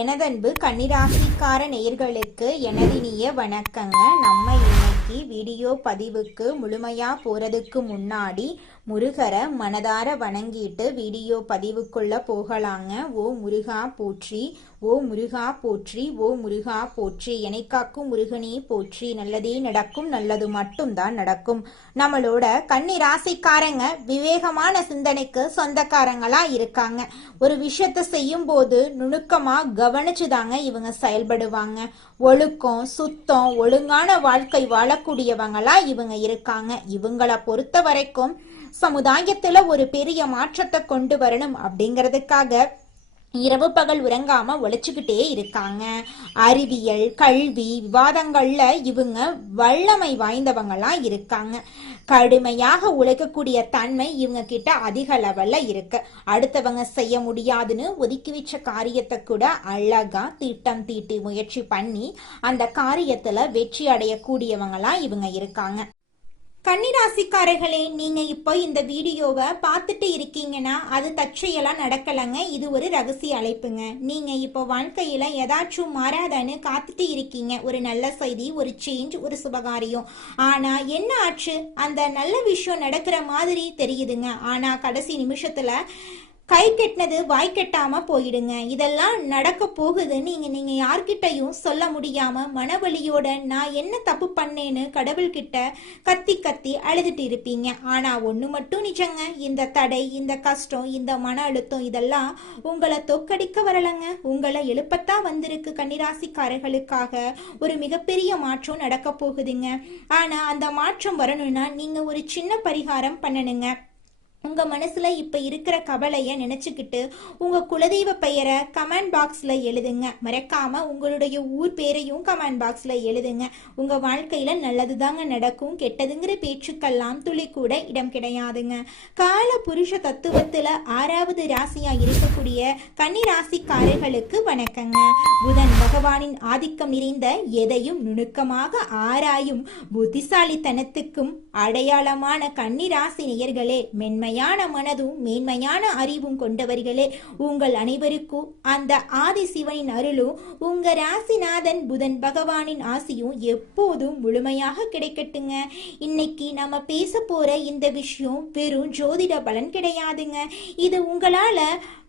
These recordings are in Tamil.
எனதன்பு கன்னிராசிக்கார நேயர்களுக்கு எனதினிய வணக்கங்க. நம்ம இன்னைக்கு வீடியோ பதிவுக்கு முழுமையா போறதுக்கு முன்னாடி முருகரை மனதார வணங்கிட்டு வீடியோ பதிவுக்குள்ள போகலாங்க. ஓ முருகா போற்றி, ஓ முருகா போற்றி, ஓ முருகா போற்றி, எனைக்காக்கும் முருகனே போற்றி. நல்லதே நடக்கும், நல்லது மட்டும்தான் நடக்கும். நம்மளோட கன்னி ராசிக்காரங்க விவேகமான சிந்தனைக்கு சொந்தக்காரங்களா இருக்காங்க. ஒரு விஷயத்த செய்யும் போது நுணுக்கமா கவனிச்சுதாங்க இவங்க செயல்படுவாங்க. ஒழுக்கம், சுத்தம், ஒழுங்கான வாழ்க்கை வாழக்கூடியவங்களா இவங்க இருக்காங்க. இவங்கள பொறுத்த வரைக்கும் சமுதாயத்துல ஒரு பெரிய மாற்றத்தை கொண்டு வரணும் அப்படிங்கிறதுக்காக இரவு பகல் உறங்காம உழைச்சுக்கிட்டே இருக்காங்க. அறிவியல், கல்வி, விவாதங்கள்ல இவங்க வல்லமை வாய்ந்தவங்களா இருக்காங்க. கடுமையாக உழைக்கக்கூடிய தன்மை இவங்க கிட்ட அதிக லெவல்ல இருக்கு. அடுத்தவங்க செய்ய முடியாதுன்னு ஒதுக்கி வச்ச காரியத்தை கூட அழகா திட்டம் தீட்டி முயற்சி பண்ணி அந்த காரியத்துல வெற்றி அடையக்கூடியவங்களா இவங்க இருக்காங்க. கன்னிராசிக்காரர்களே, நீங்க இப்போ இந்த வீடியோவை பார்த்துட்டு இருக்கீங்கன்னா அது தற்செயலா நடக்கலங்க. இது ஒரு ரகசிய அழைப்புங்க. நீங்க இப்போ வாழ்க்கையில ஏதாச்சும் மாறாதன்னு காத்துட்டு இருக்கீங்க. ஒரு நல்ல செய்தி, ஒரு சேஞ்ச், ஒரு சுபகாரியம். ஆனா என்ன ஆச்சு? அந்த நல்ல விஷயம் நடக்கிற மாதிரி தெரியுதுங்க. ஆனா கடைசி நிமிஷத்துல கை கெட்டினது வாய் கெட்டாம போயிடுங்க. இதெல்லாம் நடக்க போகுதுன்னு நீங்க யார்கிட்டையும் சொல்ல முடியாம மனவலியோட நான் என்ன தப்பு பண்ணேன்னு கடவுள்கிட்ட கத்தி கத்தி அழுதுட்டு இருப்பீங்க. ஆனா ஒண்ணு மட்டும் நிஜங்க, இந்த தடை, இந்த கஷ்டம், இந்த மன அழுத்தம் இதெல்லாம் உங்களை தோக்கடிக்க வரலங்க, உங்களை எழுப்பத்தான் வந்திருக்கு. கன்னிராசிக்காரர்களுக்காக ஒரு மிகப்பெரிய மாற்றம் நடக்க போகுதுங்க. ஆனா அந்த மாற்றம் வரணும்னா நீங்க ஒரு சின்ன பரிகாரம் பண்ணணுங்க. உங்க மனசுல இப்ப இருக்கிற கவலைய நினைச்சுக்கிட்டு உங்க குலதெய்வ பெயரை கமெண்ட் பாக்ஸ்ல எழுதுங்க. மறக்காம உங்களுடைய ஊர் பேரையும் கமெண்ட் பாக்ஸ்ல எழுதுங்க. உங்க வாழ்க்கையில நல்லதுதாங்க நடக்கும். கெட்டதுங்கிற பேச்சுக்கெல்லாம் துளி கூட இடம் கிடையாதுங்க. கால புருஷ தத்துவத்துல 6வது ராசியா இருக்கக்கூடிய கன்னி ராசிக்காரர்களுக்கு வணக்கங்க. புதன் பகவானின் ஆதிக்கம் நிறைந்த எதையும் நுணுக்கமாக ஆராயும் புத்திசாலித்தனத்துக்கும் அடையாளமான கன்னி ராசி நேயர்களே, மென்மையான மனதும் மேன்மையான அறிவும் கொண்டவர்களே, உங்கள் அனைவருக்கும் அந்த ஆதி சிவனின் அருளும் உங்க ராசிநாதன் புதன் பகவானின் ஆசியும் எப்போதும் முழுமையாக கிடைக்கட்டுங்க. இன்னைக்கு நம்ம பேச போற இந்த விஷயம் வெறும் ஜோதிட பலன் கிடையாதுங்க. இது உங்களால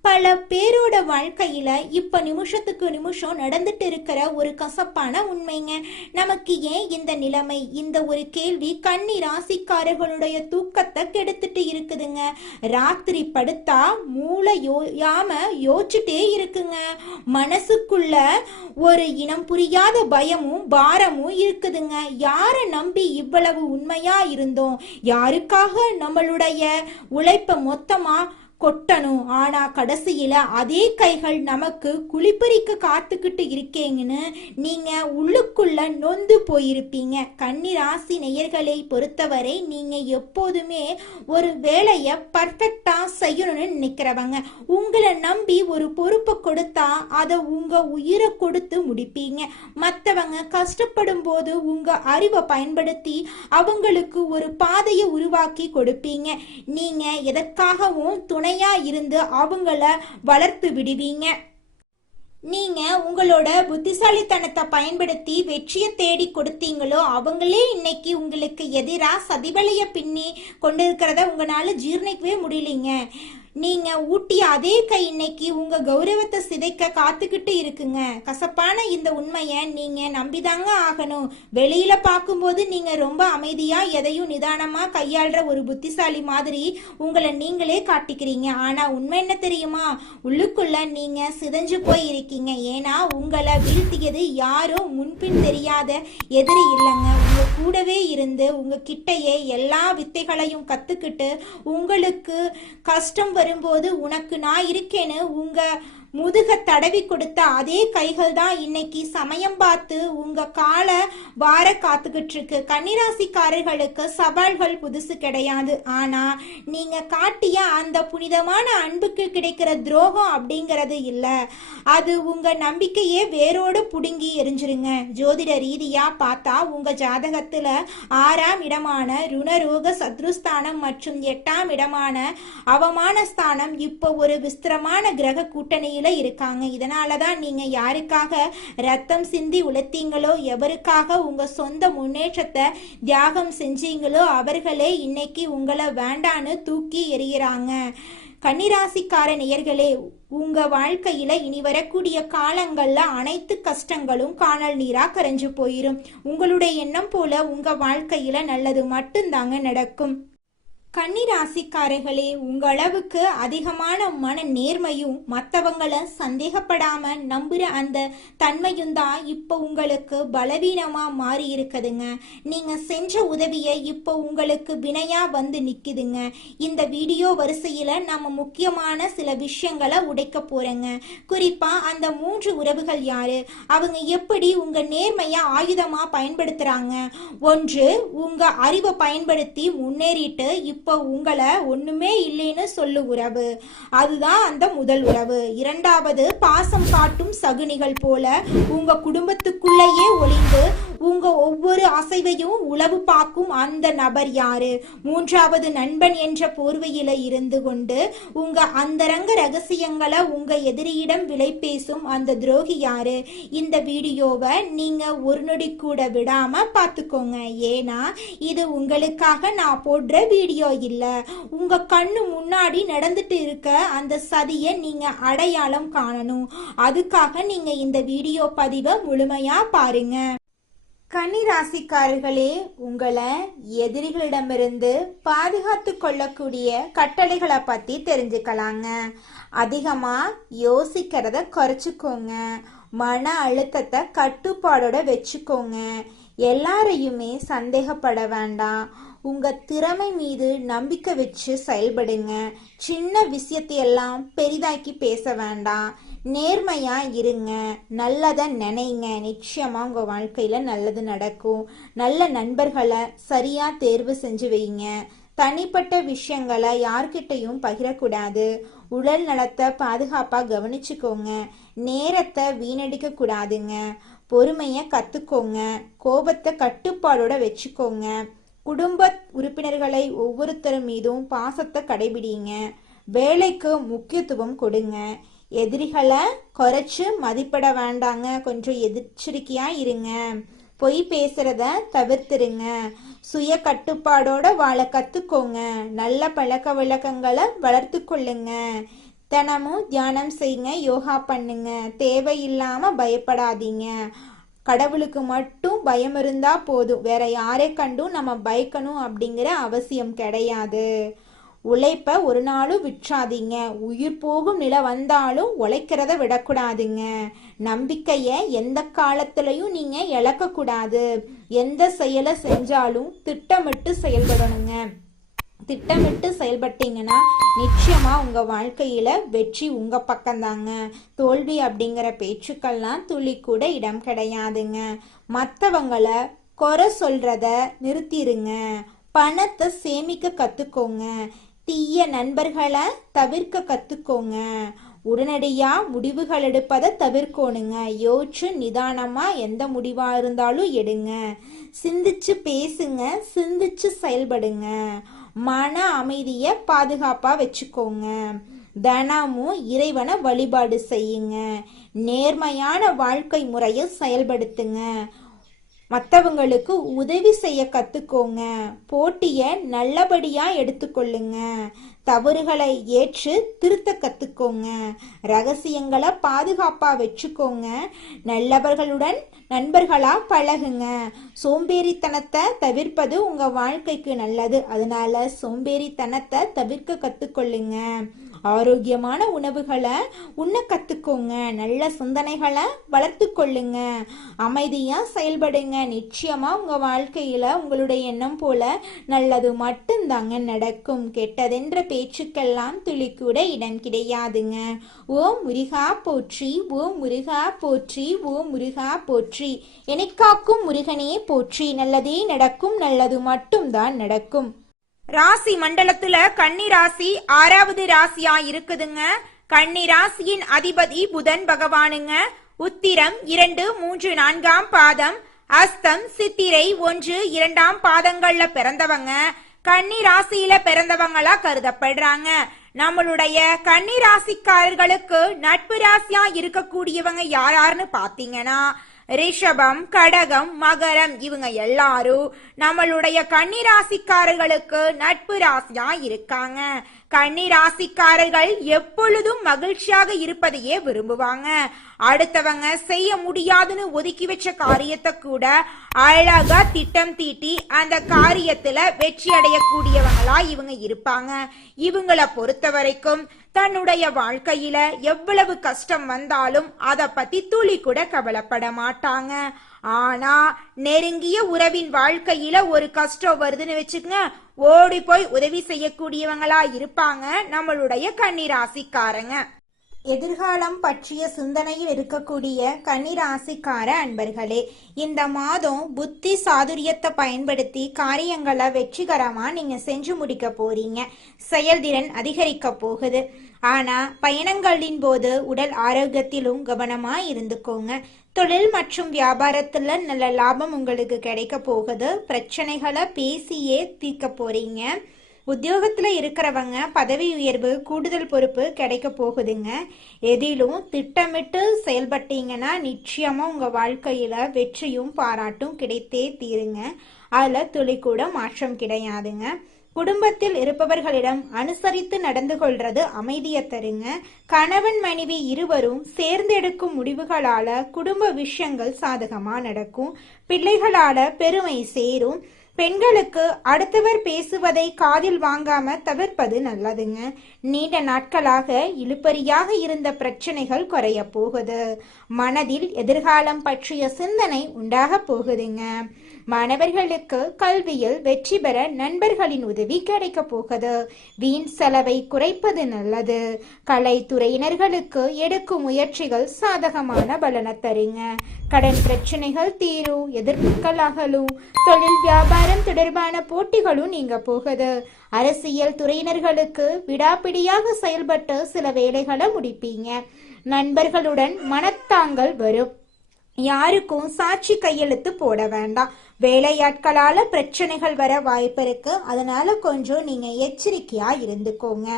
பல பேரோட வாழ்க்கையில இப்ப நிமிஷத்துக்கு நிமிஷம் நடந்துட்டு இருக்கிற ஒரு கசப்பான உண்மைங்க. நமக்கு ஏன் இந்த நிலைமை? இந்த ஒரு கேள்வி கன்னி ராசிக்காரர்களுடைய தூக்கத்தை கெடுத்துட்டு இருக்குதுங்க. ராத்திரி படுத்தா மூளை யோசிச்சுட்டே இருக்குங்க. மனசுக்குள்ள ஒரு இனம் புரியாத பயமும் பாரமும் இருக்குதுங்க. யாரை நம்பி இவ்வளவு உண்மையா இருந்தோம்? யாருக்காக நம்மளுடைய உழைப்ப மொத்தமா கொட்டணும்? ஆனா கடைசியில அதே கைகள் நமக்கு குளிப்பறிக்க காத்துக்கிட்டு இருக்கீங்கன்னு நீங்க உள்ளுக்குள்ள நொந்து போயிருப்பீங்க. கன்னி ராசி நேயர்களை பொறுத்தவரை நீங்க எப்போதுமே ஒரு வேலைய பர்ஃபெக்டா செய்யணும்னு நினைக்கிறவங்க. உங்களை நம்பி ஒரு பொறுப்பை கொடுத்தா அதை உங்க உயிரை கொடுத்து முடிப்பீங்க. மற்றவங்க கஷ்டப்படும் போது உங்க அறிவை பயன்படுத்தி அவங்களுக்கு ஒரு பாதையை உருவாக்கி கொடுப்பீங்க. நீங்க எதற்காகவும் துணை இருந்து அவங்கள வளர்த்து விடுவீங்க. நீங்க உங்களோட புத்திசாலித்தனத்தை பயன்படுத்தி வெற்றியை தேடி கொடுத்தீங்களோ அவங்களே இன்னைக்கு உங்களுக்கு எதிராக சதிவலைய பின்னி கொண்டிருக்கிறத உங்களால ஜீர்ணிக்கவே முடியலீங்க. நீங்க ஊட்டிய அதே கை இன்னைக்கு உங்க கௌரவத்தை சிதைக்க காத்துக்கிட்டு இருக்குங்க. கசப்பான இந்த உண்மையை நீங்க நம்பிதாங்க ஆகணும். வெளியில பார்க்கும்போது நீங்க ரொம்ப அமைதியா எதையும் நிதானமா கையாள்ற ஒரு புத்திசாலி மாதிரி உங்களை நீங்களே காட்டிக்கிறீங்க. ஆனா உண்மை என்ன தெரியுமா? உள்ளுக்குள்ள நீங்க சிதைஞ்சு போய் இருக்கீங்க. ஏன்னா உங்களை வீழ்த்தியது யாரும் முன்பின் தெரியாத எதிரி இல்லைங்க. உங்க கூடவே இருந்து உங்க கிட்டையே எல்லா வித்தைகளையும் கத்துக்கிட்டு உங்களுக்கு கஷ்டம் வரும்போது உனக்கு நான் இருக்கேன்னு உங்க முதுக தடவி கொடுத்த அதே கைகள் தான் இன்னைக்கு சமயம் பார்த்து உங்க கால வார காத்துக்கிட்டு இருக்கு. கன்னிராசிக்காரர்களுக்கு சவால்கள் புதுசு கிடையாது. ஆனா நீங்க காட்டிய அந்த புனிதமான அன்புக்கு கிடைக்கிற துரோகம் அப்படிங்கிறது இல்ல. அது உங்க நம்பிக்கையே வேரோடு புடுங்கி எரிஞ்சிருங்க. ஜோதிட ரீதியா பார்த்தா உங்க ஜாதகத்துல 6ஆம் இடமான ருணரோக சத்ருஸ்தானம் மற்றும் 8ஆம் இடமான அவமான ஸ்தானம் இப்போ ஒரு விஸ்திரமான கிரக கூட்டணியில் நிலையில இருக்காங்க. இதனாலதான் நீங்க யாருக்காக ரத்தம் சிந்தி உழைத்தீங்களோ, எவருக்காக உங்க சொந்த முன்னேற்றத்தை தியாகம் செஞ்சீங்களோ, அவர்களே இன்னைக்கு உங்களை வேண்டான்னு தூக்கி எறிகிறாங்க. கன்னிராசிக்கார நேயர்களே, உங்க வாழ்க்கையில இனி வரக்கூடிய காலங்கள்ல அனைத்து கஷ்டங்களும் காணல் நீரா கரைஞ்சு போயிரும். உங்களுடைய எண்ணம் போல உங்க வாழ்க்கையில நல்லது மட்டும்தாங்க நடக்கும். கன்னிராசிக்காரர்களே, உங்க அளவுக்கு அதிகமான மன நேர்மையும் மற்றவங்களை சந்தேகப்படாம நம்புற அந்த தன்மையும் தான் இப்போ உங்களுக்கு பலவீனமா மாறி இருக்குதுங்க. நீங்க செஞ்ச உதவியை இப்போ உங்களுக்கு வினையா வந்து நிக்குதுங்க. இந்த வீடியோ வரிசையில நம்ம முக்கியமான சில விஷயங்களை உடைக்க போறேங்க. குறிப்பா அந்த 3 உறவுகள் யாரு, அவங்க எப்படி உங்க நேர்மைய ஆயுதமா பயன்படுத்துறாங்க. 1, உங்க அறிவை பயன்படுத்தி முன்னேறிட்டு இப்போ உங்களை ஒண்ணுமே இல்லைன்னு சொல்லு உறவு, அதுதான் அந்த முதல் உறவு. 2வது, பாசம் காட்டும் சகுனிகள் போல உங்க குடும்பத்துக்குள்ளேயே ஒளிந்து உங்க ஒவ்வொரு அசைவையும் உளவு பார்க்கும் அந்த நபர் யாரு. 3வது, நண்பன் என்ற போர்வையில இருந்து கொண்டு உங்க அந்தரங்க ரகசியங்களை உங்க எதிரியிடம் விலை பேசும் அந்த துரோகி யாரு. இந்த வீடியோவை நீங்க ஒரு நொடி கூட விடாம பார்த்துக்கோங்க. ஏன்னா இது உங்களுக்காக நான் போடுற வீடியோ இல்ல. உங்க கண்ணு முன்னாடி நடந்துட்டு இருக்க அந்த சதியை நீங்க அடையாளம் காணணும். அதுக்காக நீங்க இந்த வீடியோ பதிவை முழுமையா பாருங்க. கன்னிராசிக்காரர்களே, உங்களை எதிரிகளிடமிருந்து பாதுகாத்து கொள்ளக்கூடிய கட்டளைகளை பத்தி தெரிஞ்சுக்கலாங்க. அதிகமா யோசிக்கிறத குறைச்சிக்கோங்க. மன அழுத்தத்தை கட்டுப்பாடோட வச்சுக்கோங்க. எல்லாரையுமே சந்தேகப்பட வேண்டாம். உங்க திறமை மீது நம்பிக்கை வச்சு செயல்படுங்க. சின்ன விஷயத்தையெல்லாம் பெரிதாக்கி பேச வேண்டாம். நேர்மையா இருங்க. நல்லதை நினைங்க. நிச்சயமா உங்க வாழ்க்கையில நல்லது நடக்கும். நல்ல நண்பர்களை சரியா தேர்வு செஞ்சு வைங்க. தனிப்பட்ட விஷயங்களை யார்கிட்டையும் பகிரக்கூடாது. உடல் நலத்தை பாதுகாப்பா கவனிச்சுக்கோங்க. நேரத்தை வீணடிக்க கூடாதுங்க. பொறுமைய கத்துக்கோங்க. கோபத்தை கட்டுப்பாடோட வச்சுக்கோங்க. குடும்ப உறுப்பினர்களை ஒவ்வொருத்தர் மீதும் பாசத்தை கடைபிடிங்க. வேலைக்கு முக்கியத்துவம் கொடுங்க. எதிரிகளை குறைச்சு மதிப்பிட வேண்டாங்க. கொஞ்சம் எச்சரிக்கையா இருங்க. பொய் பேசுறத தவிர்த்துருங்க. சுய கட்டுப்பாடோட வாழ கத்துக்கோங்க. நல்ல பழக்க வழக்கங்களை வளர்த்து கொள்ளுங்க. தினமும் தியானம் செய்யுங்க. யோகா பண்ணுங்க. தேவையில்லாம பயப்படாதீங்க. கடவுளுக்கு மட்டும் பயம் இருந்தா போதும். வேற யாரை கண்டும் நம்ம பயக்கணும் அப்படிங்கிற அவசியம் கிடையாது. உழைப்ப ஒரு நாளும் விற்றாதீங்க. உயிர் போகும் நிலை வந்தாலும் உழைக்கிறத விடக்கூடாதுங்க. நம்பிக்கைய எந்த காலத்திலையும் நீங்க இழக்க கூடாது. எந்த செயலை செஞ்சாலும் திட்டமிட்டு செயல்படணுங்க. திட்டமிட்டு செயல்பட்டீங்கன்னா நிச்சயமா உங்க வாழ்க்கையில வெற்றி உங்க பக்கம்தாங்க. தோல்வி அப்படிங்கிற பேச்சுக்கள்லாம் துளி கூட இடம் கிடையாதுங்க. மற்றவங்களை குறை சொல்றத நிறுத்திருங்க. பணத்தை சேமிக்க கத்துக்கோங்க. தீய நண்பர்களை தவிர்க்க கத்துக்கோங்க. உடனடியா முடிவுகள் எடுப்பதை தவிர்க்கணுங்க. யோசிச்சு நிதானமா எந்த முடிவா இருந்தாலும் எடுங்க. சிந்திச்சு பேசுங்க. சிந்திச்சு செயல்படுங்க. மன அமைதியை பாதுகாப்பா வச்சுக்கோங்க. தினமும் இறைவனை வழிபாடு செய்யுங்க. நேர்மையான வாழ்க்கை முறையை செயல்படுத்துங்க. மற்றவங்களுக்கு உதவி செய்ய கத்துக்கோங்க. போட்டிய நல்லபடியா எடுத்துக்கொள்ளுங்க. தவறுகளை ஏற்று திருத்த கத்துக்கோங்க. ரகசியங்களை பாதுகாப்பா வச்சுக்கோங்க. நல்லவர்களுடன் நண்பர்களா பழகுங்க. சோம்பேறித்தனத்தை தவிர்ப்பது உங்க வாழ்க்கைக்கு நல்லது. அதனால சோம்பேறித்தனத்தை தவிர்க்க கத்துக்கொள்ளுங்க. ஆரோக்கியமான உணவுகளை உண்ண கத்துக்கோங்க. நல்ல சிந்தனைகளை வளர்த்து கொள்ளுங்க. அமைதியா செயல்படுங்க. நிச்சயமா உங்க வாழ்க்கையில உங்களுடைய எண்ணம் போல நல்லது மட்டும்தாங்க நடக்கும். கெட்டதென்ற பேச்சுக்கெல்லாம் துளி கூட இடம் கிடையாதுங்க. ஓம் முருகா போற்றி, ஓம் முருகா போற்றி, ஓம் முருகா போற்றி. எனக்காக்கும் முருகனே போற்றி. நல்லதே நடக்கும். நல்லது மட்டும்தான் நடக்கும். ராசி மண்டலத்துல கன்னி ராசி 6வது ராசியா இருக்குதுங்க. கன்னி ராசியின் அதிபதி புதன் பகவானுங்க. உத்திரம் 2, 3, 4ஆம் பாதம், அஸ்தம், சித்திரை 1, 2ஆம் பாதங்கள்ல பிறந்தவங்க கன்னி ராசியில பிறந்தவங்களா கருதப்படுறாங்க. நம்மளுடைய கன்னி ராசிக்காரர்களுக்கு நட்பு ராசியா இருக்கக்கூடியவங்க யாருன்னு பாத்தீங்கன்னா ரிஷபம், கடகம், மகரம் இவங்க எல்லாரும் நம்மளுடைய கன்னி ராசிக்காரர்களுக்கு நட்பு ராசியா இருக்காங்க. கன்னி ராசிக்காரர்கள் எப்பொழுதும் மகிழ்ச்சியாக இருப்பதையே விரும்புவாங்க. அடுத்தவங்க செய்ய முடியாதுன்னு ஒதுக்கி வச்ச காரியத்தை கூட அழகா திட்டம் தீட்டி அந்த காரியத்துல வெற்றி அடையக்கூடியவங்களா இவங்க இருப்பாங்க. இவங்களை பொறுத்த வரைக்கும் தன்னுடைய வாழ்க்கையில எவ்வளவு கஷ்டம் வந்தாலும் அத பத்தி துளி கூட கவலைப்பட மாட்டாங்க. ஆனா நெருங்கிய உறவின் வாழ்க்கையில ஒரு கஷ்டம் வருதுன்னு வச்சுக்கங்க, ஓடி போய் உதவி செய்யக்கூடியவங்களா இருப்பாங்க நம்மளுடைய கன்னி ராசிக்காரங்க. எதிர்காலம் பற்றிய சிந்தனையில் இருக்கக்கூடிய கன்னிராசிக்கார அன்பர்களே, இந்த மாதம் புத்தி சாதுரியத்தை பயன்படுத்தி காரியங்களை வெற்றிகரமா நீங்க செஞ்சு முடிக்க போறீங்க. செயல்திறன் அதிகரிக்க போகுது. ஆனா பயணங்களின் போது உடல் ஆரோக்கியத்திலும் கவனமா இருந்துக்கோங்க. தொழில் மற்றும் வியாபாரத்துல நல்ல லாபம் உங்களுக்கு கிடைக்க போகுது. பிரச்சனைகளை பேசியே தீர்க்க போறீங்க. உத்தியோகத்துல இருக்கிறவங்க பதவி உயர்வு, கூடுதல் பொறுப்பு கிடைக்க போகுதுங்க. எதிலும் திட்டமிட்டு செயல்பட்டீங்கன்னா நிச்சயமா உங்க வாழ்க்கையில வெற்றியும் பாராட்டும் கிடைத்தே தீருங்க. அதுல துளி கூட மாற்றம் கிடையாதுங்க. குடும்பத்தில் இருப்பவர்களிடம் அனுசரித்து நடந்து கொள்றது அமைதியை தருங்க. கணவன் மனைவி இருவரும் சேர்ந்தெடுக்கும் முடிவுகளால குடும்ப விஷயங்கள் சாதகமா நடக்கும். பிள்ளைகளால பெருமை சேரும். பெண்களுக்கு அடுத்தவர் பேசுவதை காதில் வாங்காம தவிர்ப்பது நல்லதுங்க. நீண்ட நாட்களாக இழுபறியாக இருந்த பிரச்சனைகள் குறைய போகுது. மனதில் எதிர்காலம் பற்றிய சிந்தனை உண்டாக போகுதுங்க. மாணவர்களுக்கு கல்வியில் வெற்றி பெற நண்பர்களின் உதவி கிடைக்க போகுது. வீண் செலவை குறைப்பது நல்லது. கலைத்துறையினர்களுக்கு எடுக்கும் முயற்சிகள் சாதகமான பலனை தருங்க. கடன் பிரச்சனைகள் தீரும். எதிர்ப்புகள் அகலும். தொழில் வியாபாரம் தொடர்பான போட்டிகளும் நீங்க போகுது. அரசியல் துறையினர்களுக்கு விடாப்பிடியாக செயல்பட்டு சில வேலைகளை முடிப்பீங்க. நண்பர்களுடன் மனத்தாங்கள் வரும். யாருக்கும் சாட்சி கையெழுத்து போட வேண்டாம். வேலையாட்களால பிரச்சனைகள் வர வாய்ப்பு இருக்கு. அதனால கொஞ்சம் நீங்க எச்சரிக்கையா இருந்துக்கோங்க.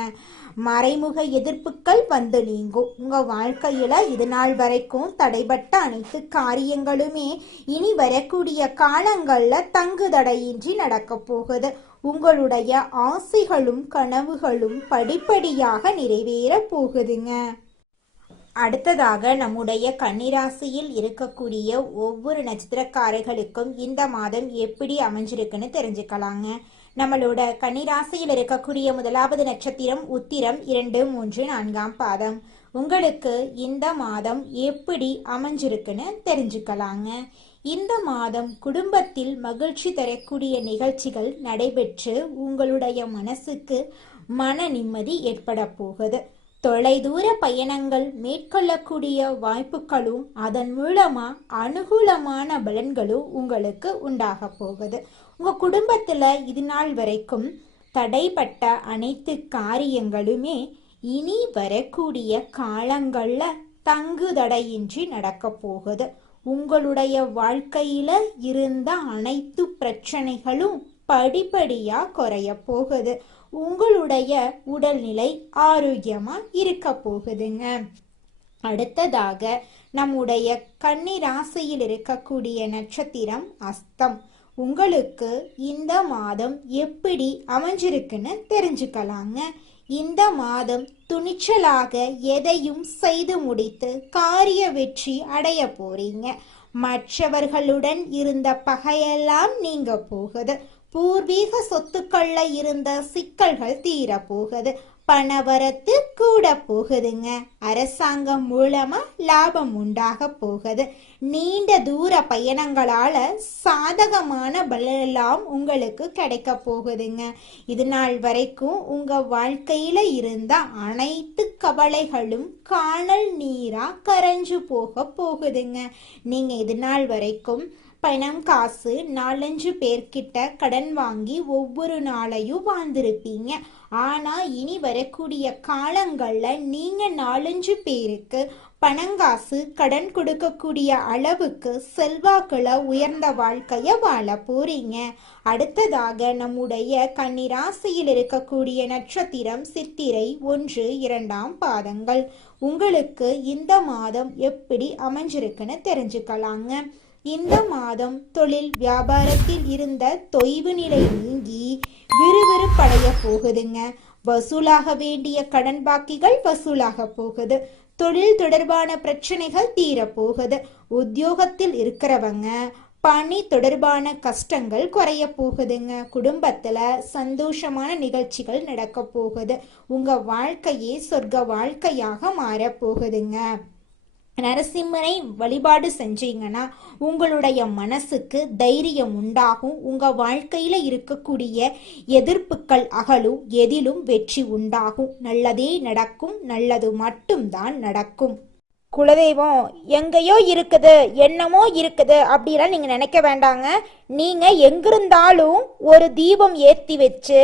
மறைமுக எதிர்ப்புகள் வந்து நீங்கும். உங்க வாழ்க்கையில இது நாள் வரைக்கும் தடைபட்ட அனைத்து காரியங்களுமே இனி வரக்கூடிய காலங்கள்ல தங்கு தடையின்றி நடக்க போகுது. உங்களுடைய ஆசைகளும் கனவுகளும் படிப்படியாக நிறைவேற போகுதுங்க. அடுத்ததாக நம்முடைய கன்னிராசியில் இருக்கக்கூடிய ஒவ்வொரு நட்சத்திரக்காரர்களுக்கும் இந்த மாதம் எப்படி அமைஞ்சிருக்குன்னு தெரிஞ்சுக்கலாங்க. நம்மளோட கன்னிராசியில் இருக்கக்கூடிய முதலாவது நட்சத்திரம் உத்திரம் 2, 3, 4 பாதம். உங்களுக்கு இந்த மாதம் எப்படி அமைஞ்சிருக்குன்னு தெரிஞ்சுக்கலாங்க. இந்த மாதம் குடும்பத்தில் மகிழ்ச்சி தரக்கூடிய நிகழ்ச்சிகள் நடைபெற்று உங்களுடைய மனசுக்கு மன நிம்மதி ஏற்பட போகுது. தொலைதூர பயணங்கள் மேற்கொள்ளக்கூடிய வாய்ப்புகளும் அதன் மூலமா அனுகூலமான பலன்களும் உங்களுக்கு உண்டாக போகுது. உங்க குடும்பத்துல இது நாள் வரைக்கும் தடைப்பட்ட அனைத்து காரியங்களுமே இனி வரக்கூடிய காலங்கள்ல தங்கு தடையின்றி நடக்க போகுது. உங்களுடைய வாழ்க்கையில இருந்த அனைத்து பிரச்சனைகளும் படிப்படியா குறைய போகுது. உங்களுடைய உடல்நிலை ஆரோக்கியமா இருக்க போகுதுங்க. அடுத்ததாக நம்முடைய கன்னி ராசியில் இருக்கக்கூடிய நட்சத்திரம் அஸ்தம். உங்களுக்கு இந்த மாதம் எப்படி அமைஞ்சிருக்குன்னு தெரிஞ்சுக்கலாங்க. இந்த மாதம் துணிச்சலாக எதையும் செய்து முடித்து காரிய வெற்றி அடைய போறீங்க. மற்றவர்களுடன் இருந்த பகையெல்லாம் நீங்க போகுது. பூர்வீக சொத்துக்கள்ல இருந்த சிக்கல்கள் தீர போகுது. பணவரத்து கூட போகுதுங்க. அரசாங்கம் மூலமா லாபம் உண்டாக போகுது. நீண்ட தூர பயணங்களால சாதகமான பலனெல்லாம் உங்களுக்கு கிடைக்க போகுதுங்க. இது நாள் வரைக்கும் உங்க வாழ்க்கையில இருந்த அனைத்து கவலைகளும் காணல் நீரா கரைஞ்சு போக போகுதுங்க. நீங்க இது நாள் வரைக்கும் பணம் காசு 4-5 பேர்கிட்ட கடன் வாங்கி ஒவ்வொரு நாளையும் வாழ்ந்திருப்பீங்க. ஆனா இனி வரக்கூடிய காலங்கள்ல நீங்க 4-5 பேருக்கு பணங்காசு கடன் கொடுக்கக்கூடிய அளவுக்கு செல்வாக்குல உயர்ந்த வாழ்க்கைய வாழ போறீங்க. அடுத்ததாக நம்முடைய கன்னிராசியில் இருக்கக்கூடிய நட்சத்திரம் சித்திரை 1, 2ஆம் பாதங்கள். உங்களுக்கு இந்த மாதம் எப்படி அமைஞ்சிருக்குன்னு தெரிஞ்சுக்கலாங்க. இந்த மாதம் தொழில் வியாபாரத்தில் இருந்த தொய்வு நிலை நீங்கி விறுவிறுப்படைய போகுதுங்க. வசூலாக வேண்டிய கடன் பாக்கிகள் வசூலாக போகுது. தொழில் தொடர்பான பிரச்சனைகள் தீரப்போகுது. உத்தியோகத்தில் இருக்கிறவங்க பணி தொடர்பான கஷ்டங்கள் குறைய போகுதுங்க. குடும்பத்துல சந்தோஷமான நிகழ்ச்சிகள் நடக்க போகுது. உங்க வாழ்க்கையே சொர்க்க வாழ்க்கையாக மாறப்போகுதுங்க. நரசிம்மரை வழிபாடு செஞ்சீங்கன்னா உங்களுடைய மனசுக்கு தைரியம் உண்டாகும். உங்க வாழ்க்கையில இருக்கக்கூடிய எதிர்ப்புகள் அகலும். எதிலும் வெற்றி உண்டாகும். நல்லதே நடக்கும். நல்லது மட்டும்தான் நடக்கும். குலதெய்வம் எங்கேயோ இருக்குது, என்னமோ இருக்குது அப்படிலாம் நீங்க நினைக்க வேண்டாங்க. நீங்க எங்கிருந்தாலும் ஒரு தீபம் ஏற்றி வச்சு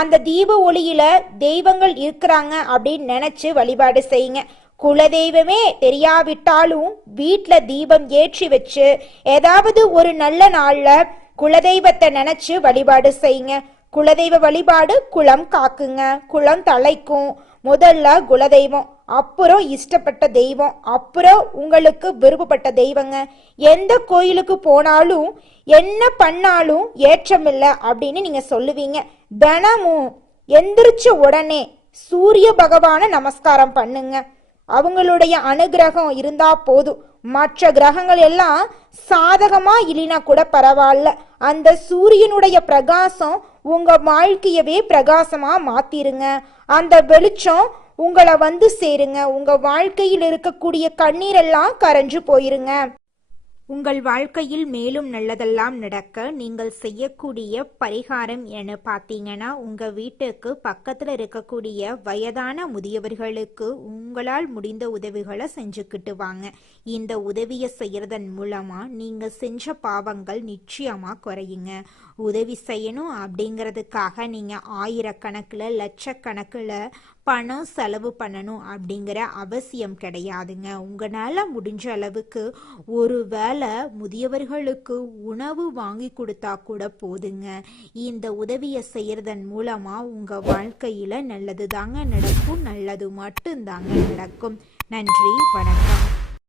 அந்த தீப ஒளியில தெய்வங்கள் இருக்கிறாங்க அப்படின்னு நினைச்சு வழிபாடு செய்யுங்க. குலதெய்வமே தெரியாவிட்டாலும் வீட்டில் தீபம் ஏற்றி வச்சு ஏதாவது ஒரு நல்ல நாள்ல குலதெய்வத்தை நினைச்சு வழிபாடு செய்யுங்க. குலதெய்வ வழிபாடு குலம் காக்குங்க, குலம் தலைக்கும். முதல்ல குலதெய்வம், அப்புறம் இஷ்டப்பட்ட தெய்வம், அப்புறம் உங்களுக்கு விருப்பப்பட்ட தெய்வங்க. எந்த கோயிலுக்கு போனாலும் என்ன பண்ணாலும் ஏற்றமில்லை அப்படின்னு நீங்க சொல்லுவீங்க. தினமும் எந்திரிச்ச உடனே சூரிய பகவான நமஸ்காரம் பண்ணுங்க. அவங்களுடைய அனுகிரகம் இருந்தா போதும். மற்ற கிரகங்கள் எல்லாம் சாதகமா இல்லைனா கூட பரவாயில்ல. அந்த சூரியனுடைய பிரகாசம் உங்க வாழ்க்கையவே பிரகாசமா மாத்திருங்க. அந்த வெளிச்சம் உங்களை வந்து சேருங்க. உங்க வாழ்க்கையில் இருக்கக்கூடிய கண்ணீரெல்லாம் கரைஞ்சு போயிருங்க. உங்கள் வாழ்க்கையில் மேலும் நல்லதெல்லாம் நடக்க நீங்கள் செய்யக்கூடிய பரிகாரம் என்ன பார்த்தீங்கன்னா, உங்கள் வீட்டுக்கு பக்கத்தில் இருக்கக்கூடிய வயதான முதியவர்களுக்கு உங்களால் முடிந்த உதவிகளை செஞ்சுக்கிட்டு வாங்க. இந்த உதவியை செய்யறதன் மூலமாக நீங்கள் செஞ்ச பாவங்கள் நிச்சயமாக குறையுங்க. உதவி செய்யணும் அப்படிங்கிறதுக்காக நீங்கள் ஆயிரக்கணக்கில் லட்சக்கணக்கில் பணம் செலவு பண்ணணும் அப்படிங்கிற அவசியம் கிடையாதுங்க. உங்களால் முடிஞ்ச அளவுக்கு ஒரு வேளை முதியவர்களுக்கு உணவு வாங்கி கொடுத்தா கூட போதுங்க. இந்த உதவியை செய்யறதன் மூலமா உங்க வாழ்க்கையில நல்லது தாங்க நடக்கும். நல்லது மட்டும்தாங்க நடக்கும். நன்றி, வணக்கம்.